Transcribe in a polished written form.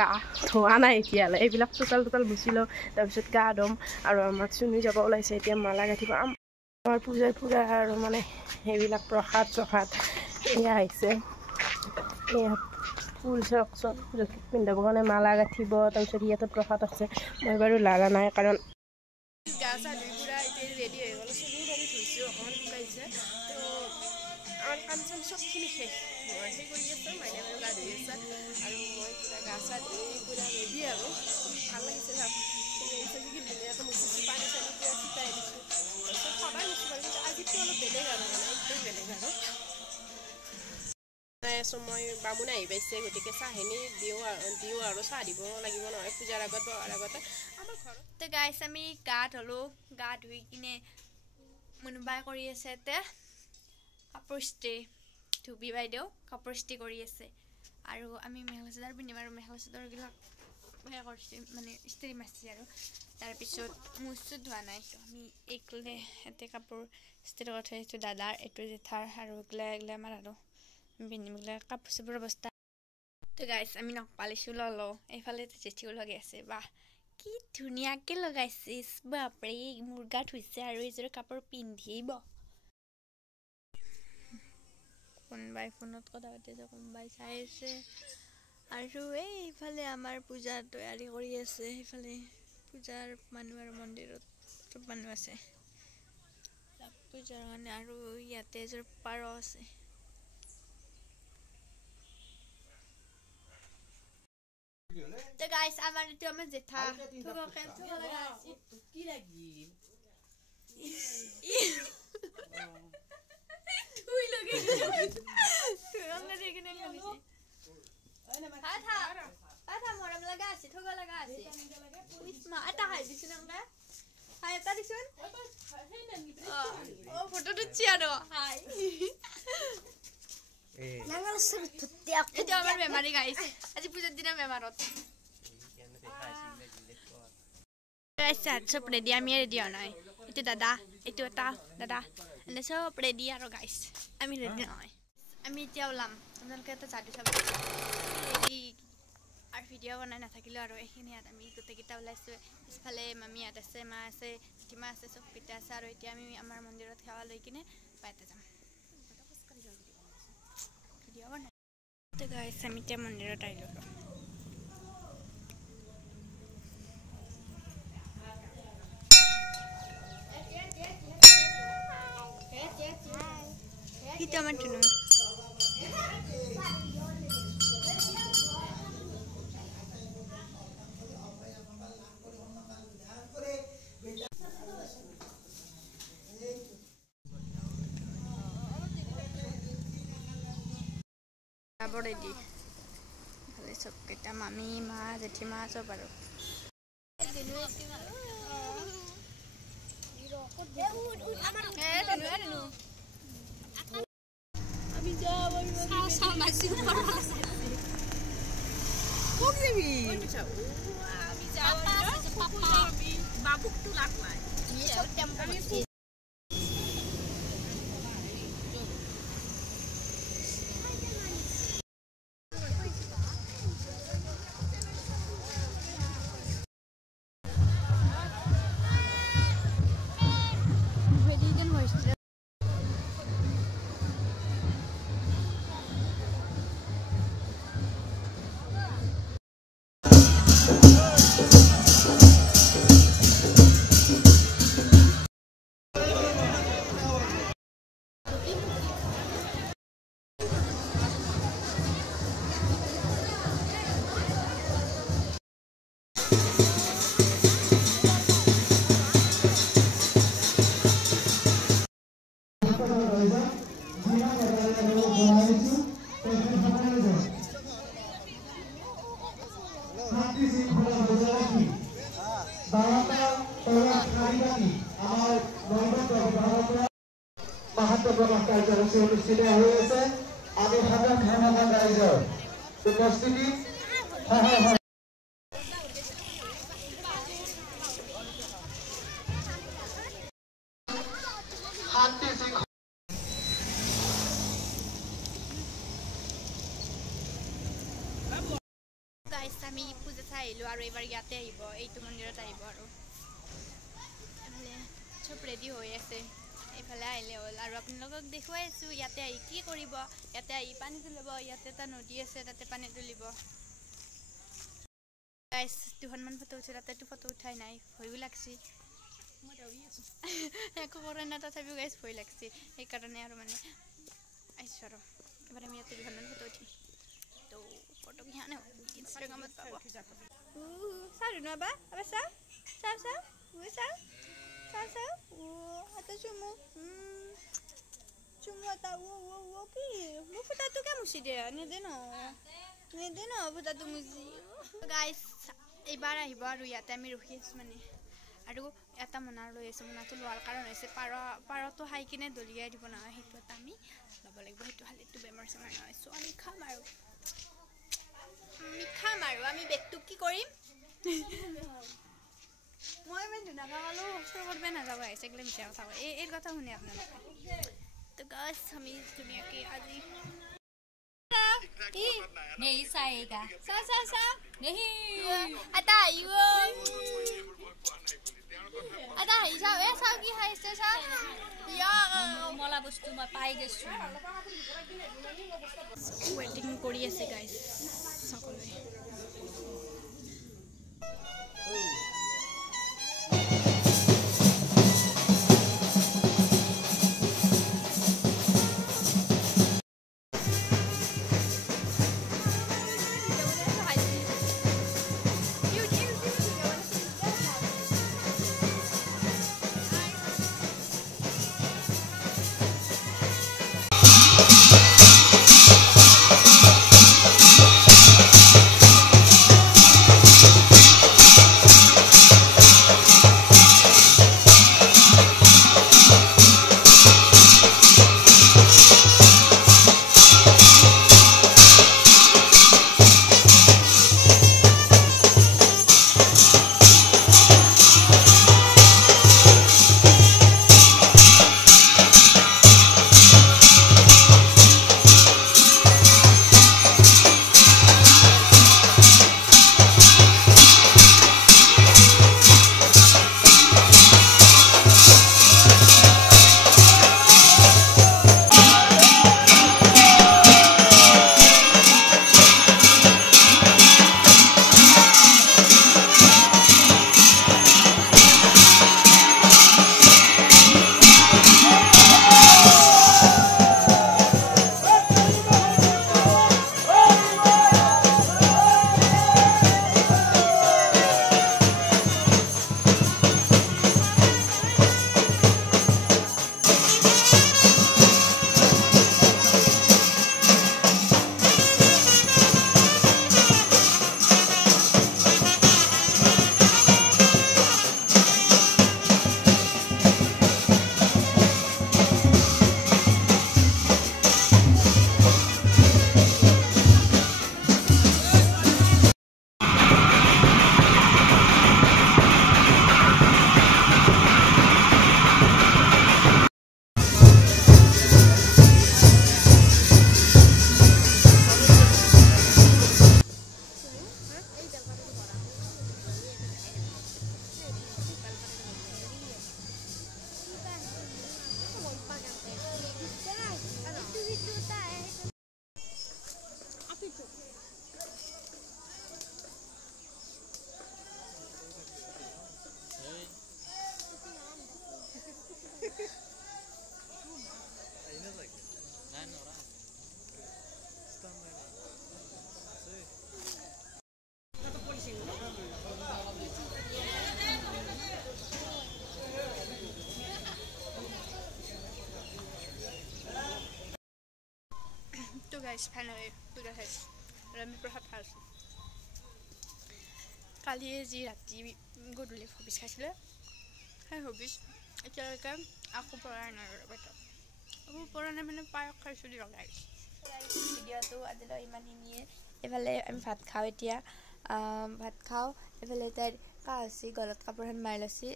গা ধোৱা নাই এতিয়ালৈ এইবিলাক টোটাল মুচি লওঁ তাৰপিছত গা ধুম আৰু আমাৰ চুনি যাব ওলাইছে এতিয়া মালা গাঁঠিব আমাৰ পূজাৰ পূজা আৰু মানে সেইবিলাক প্ৰসাদ এয়া আহিছে এয়া ফুল চাওকচোন জোখত পিন্ধাবৰ কাৰণে মালা গাঁঠিব তাৰপিছত ইয়াতে প্ৰসাদ আছে মই বাৰু লাৰা নাই কাৰণ গা চা ধুই পুৰা এতিয়া ৰেডি হৈ গ'ল চুলিও বাৰু ধুইছোঁ অকণমান শুকাইছে তো আমাৰ কাম চাম চবখিনি শেষ মই সেই কৰি আছোঁ মাইনা বাৰু গা ধুই আছে আৰু মই পুৰা গা চা ধুই পুৰা ৰেডি আৰু ভাল লাগিছে ভাব কি ধুনীয়াকৈ মুচিছোঁ পানী চানী পুৰা ছিটাই দিছোঁ তাৰপিছত সদায় মুচি বাৰু কিন্তু আজিতো অলপ বেলেগ আৰু মানে একদম বেলেগ আৰু মই বামুণ আহি পাইছে গতিকে চাহখিনি দিওঁ আৰু চাহ দিব লাগিব নহয় পূজাৰ আগত বহাৰ আগতে আমাৰ ঘৰত গাইছ আমি গা ধুলোঁ গা ধুই কিনে মুনুবাই কৰি আছে ইয়াতে কাপোৰ ইস্ত্ৰি ধুবি বাইদেউ কাপোৰ ইস্ত্ৰি কৰি আছে আৰু আমি মেখেলা চাদৰ পিন্ধিম আৰু মেখেলা চাদৰবিলাক সেয়া কৰিছে মানে ইস্ত্ৰি মাৰিছে আৰু তাৰপিছত মুচো ধোৱা নাই তো আমি এইগিলে ইয়াতে কাপোৰ ইস্ত্ৰি কৰি থৈ আহিছোঁ দাদাৰ এইটো জেঠাৰ আৰু এইগিলা আমাৰ আৰু পিন্ধিমগিলা কাপোৰ চাপোৰ অৱস্থা তো গাইছ আমি নখপালিছো ললোঁ এইফালে জেঠিও লগাই আছে বাহ কি ধুনীয়াকৈ লগাইছিস বাপৰে মোৰ গাত হৈছে আৰু এইযোৰ কাপোৰ পিন্ধিব কোনোবাই ফোনত কথা পাতি আছে কোনোবাই চাই আছে আৰু এইফালে আমাৰ পূজাৰ তৈয়াৰী কৰি আছে সেইফালে পূজাৰ মানুহ আৰু মন্দিৰত চব মানুহ আছে পূজাৰ কাৰণে আৰু ইয়াতে এযোৰ পাৰ আছে তো গাইস আমার এটা আমার জেঠা তোকে কেন লাগা আছে কি লাগি তুই লগে তুই আমরা দেখে না কইছি আথা মরম লাগা আছে তোকে লাগা আছে ইসমা আটা হাই দিছ না আমরা হাই আটা দিছন ও ফটো দিছি আরো হাই নাঙ্গল সব তুতে এটা আমার মেমারি গাইস আজি পূজার দিনা মেমারত গাইস সব রেডি আমি রেডি নাই এটা দাদা এটা এটা দাদা এনে সব রেডি আর গাইস আমি রেডি নাই আমি এতিয়া ওলাম আপোনালোকে এটা জাদু চাব রেডি আর ভিডিও বনাই না থাকিলে আর এইখিনি আমি গোটেইকেইটা ওলাইছো ইফালে মামি আছে মা আছে জেঠিমা আছে সব পিতা আছে আর এতিয়া আমি আমাৰ মন্দিৰত খাওয়া লৈ কিনে পাইতে যাম ভিডিও বনাই তো গাইস আমি এতিয়া মন্দিৰত আইলো Kita macam mana? Apa ready? Kalau sok kita mami, ma, jeti ma, sok baru. Sama sih orang kok sih papa babuk tuh lakukan iya tempat Mahatma Prakash Karyasy অনুষ্ঠিত হৈ আছে আমি সাধাৰণ ধৰ্মবান ৰাইজৰ উপস্থিতি শান্তি গাইছ আমি পূজা চাই আহিলোঁ আৰু এইবাৰ ইয়াতে আহিব এইটো মন্দিৰত আহিব আৰু এইফালে চব ৰেডি হৈ আছে এইফালে আহিলে হ'ল আৰু আপোনালোকক দেখুৱাই আছোঁ ইয়াতে আহি কি কৰিব ইয়াতে আহি পানী তুলিব ইয়াতে এটা নদী আছে তাতে পানী তুলিব গাইছ দুখনমান ফটো উঠি তাতেতো ফটো উঠাই নাই ভয়ো লাগছি একো কৰা নাই তথাপিও গাইছ ভয় লাগছি সেইকাৰণে আৰু মানে আহিছোঁ আৰু এবাৰ আমি ইয়াতে দুখনমান ফটো উঠিম তো ফটো কিহানে ইনষ্টাগ্ৰামত পাব চাওঁ ধুনো আবা আবা চাওঁ চাওঁ চাওঁ চাওঁ চাওঁ চাওঁ এটা চুমু চুমু এটা কি মোৰ ফটোটো কিয় মুচি দিয়ে নেদে ন ফটোটো মুচি গাইছ এইবাৰ আহিব আৰু ইয়াতে আমি ৰখি আছোঁ মানে আৰু এটা মোনাৰ লৈ আছোঁ মোনাটো লোৱাৰ কাৰণ হৈছে পাৰটো খাই কিনে দলিয়াই দিব নহয় সেইটো এটা আমি ল'ব লাগিব সেইটো খালিটো বেমাৰ চেমাৰ নহয় চ' আমি খাম আৰু আমি বেগটো কি কৰিম মই ইমান ধুনীয়াকৈ ক'লোঁ ওচৰ কৰিব নাযাব আহিছে একলে মিছা কথা কয় এই কথা শুনে আপোনালোকে তো গাইছ আমি ধুনীয়াকৈ আজি नहीं साएगा सा नहीं आता आइयो आता हाई सा ए सा की हाई सा या मला বস্তু মই পাই গেছো ওয়েটিং কৰি আছে গাইস সকলোৱে guys, finally pura শেষ আৰু আমি প্ৰসাদ খাইছোঁ কালি যি ৰাতি গধূলি হবিছ খাইছিলে সেই হবিছ এতিয়ালৈকে আকৌ পৰা নাই আকৌ পৰা নাই মানে পায়স খাইছোঁ দিয়ক গাইছ ভিডিঅ'টো আজিলৈ ইমানখিনিয়ে এইফালে আমি ভাত খাওঁ এতিয়া ভাত খাওঁ এইফালে তাইৰ কাহ হৈছে গলত কাপোৰখন মাৰি লৈছে